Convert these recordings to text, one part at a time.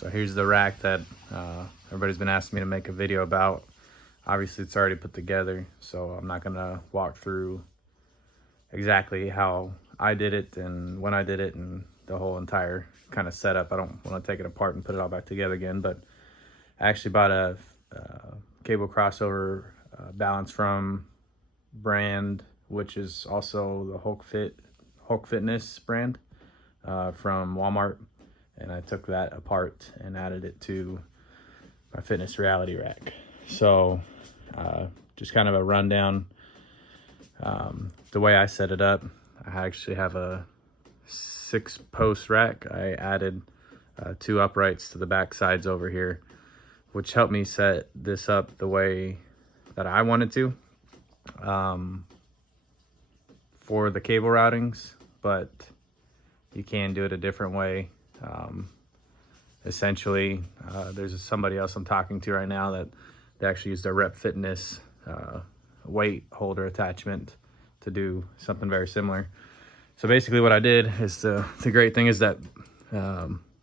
So here's the rack that everybody's been asking me to make a video about. Obviously it's already put together, so I'm not gonna walk through exactly how I did it and when I did it and the whole entire kind of setup. I don't want to take it apart and put it all back together again, but I actually bought a cable crossover balance from brand, which is also the Hulk Fitness brand from Walmart, and I took that apart and added it to my Fitness Reality rack. So just kind of a rundown. The way I set it up, I actually have a 6-post rack. I added 2 uprights to the back sides over here, which helped me set this up the way that I wanted to for the cable routings, but you can do it a different way. Essentially, there's somebody else I'm talking to right now that they actually used a Rep Fitness weight holder attachment to do something very similar. So basically what I did is the great thing is that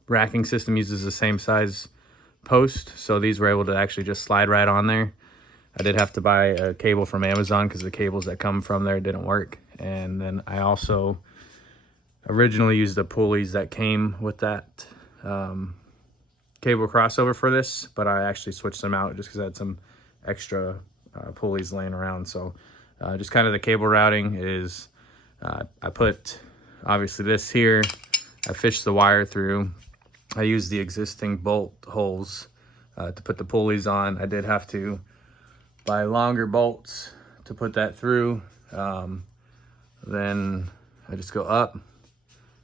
racking system uses the same size post, so these were able to actually just slide right on there. I did have to buy a cable from Amazon because the cables that come from there didn't work, and then I also originally used the pulleys that came with that cable crossover for this, but I actually switched them out just because I had some extra pulleys laying around. So just kind of the cable routing is I put obviously this here, I fished the wire through, I used the existing bolt holes to put the pulleys on. I did have to buy longer bolts to put that through. Then I just go up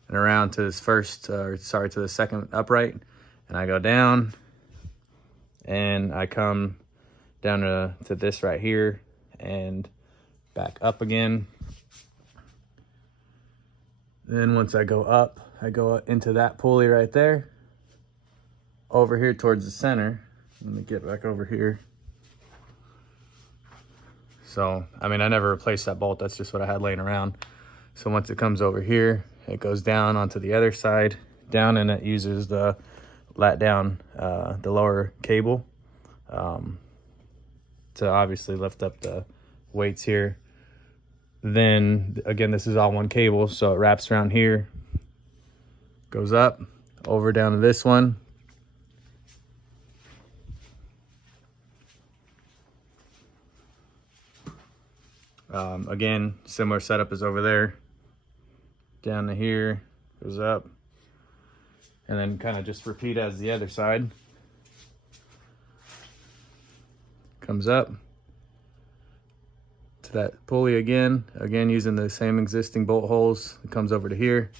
and around to this to the second upright, and I go down and I come down to this right here and back up again. Then once I go up, I go into that pulley right there, over here towards the center. Let me get back over here. So, I mean, I never replaced that bolt. That's just what I had laying around. So once it comes over here, it goes down onto the other side, down, and it uses the lat down, the lower cable to obviously lift up the weights here. Then again, this is all one cable, so it wraps around here, goes up, over down to this one. Again, similar setup as over there. Down to here, goes up, and then kind of just repeat as the other side. Comes up to that pulley again using the same existing bolt holes. It comes over to here,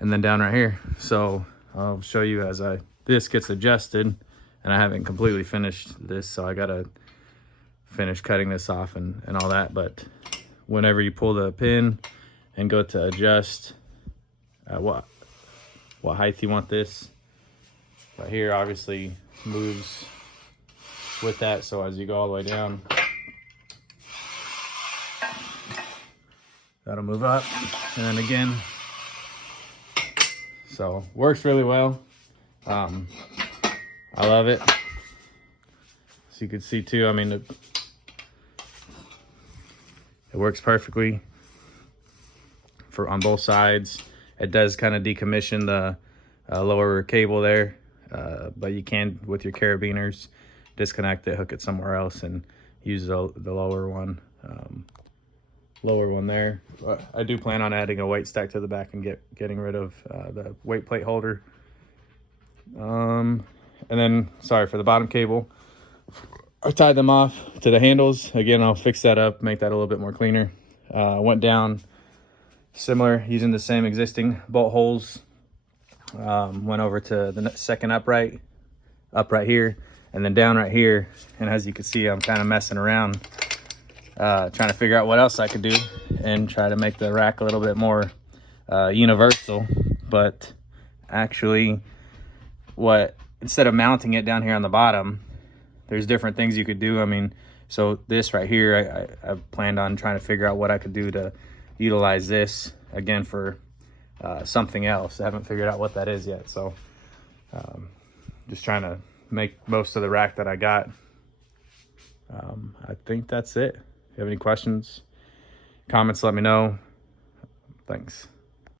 and then down right here. So I'll show you as this gets adjusted, and I haven't completely finished this, so I gotta finish cutting this off and all that. But whenever you pull the pin and go to adjust what height you want this, right here obviously moves with that. So as you go all the way down, that'll move up, and then again. So works really well. I love it. So you can see too, I mean, it works perfectly on both sides. It does kind of decommission the lower cable there, but you can, with your carabiners, disconnect it, hook it somewhere else, and use the lower one there. But I do plan on adding a weight stack to the back and getting rid of the weight plate holder. And then, sorry, for the bottom cable, I tied them off to the handles. Again, I'll fix that up, make that a little bit more cleaner. Went down similar, using the same existing bolt holes. Went over to the second upright here, and then down right here. And as you can see, I'm kind of messing around, trying to figure out what else I could do and try to make the rack a little bit more universal. But actually, instead of mounting it down here on the bottom, there's different things you could do. I mean, so this right here, I planned on trying to figure out what I could do to utilize this again for something else. I haven't figured out what that is yet. So Just trying to make most of the rack that I got. I think that's it. If you have any questions, comments, let me know. Thanks.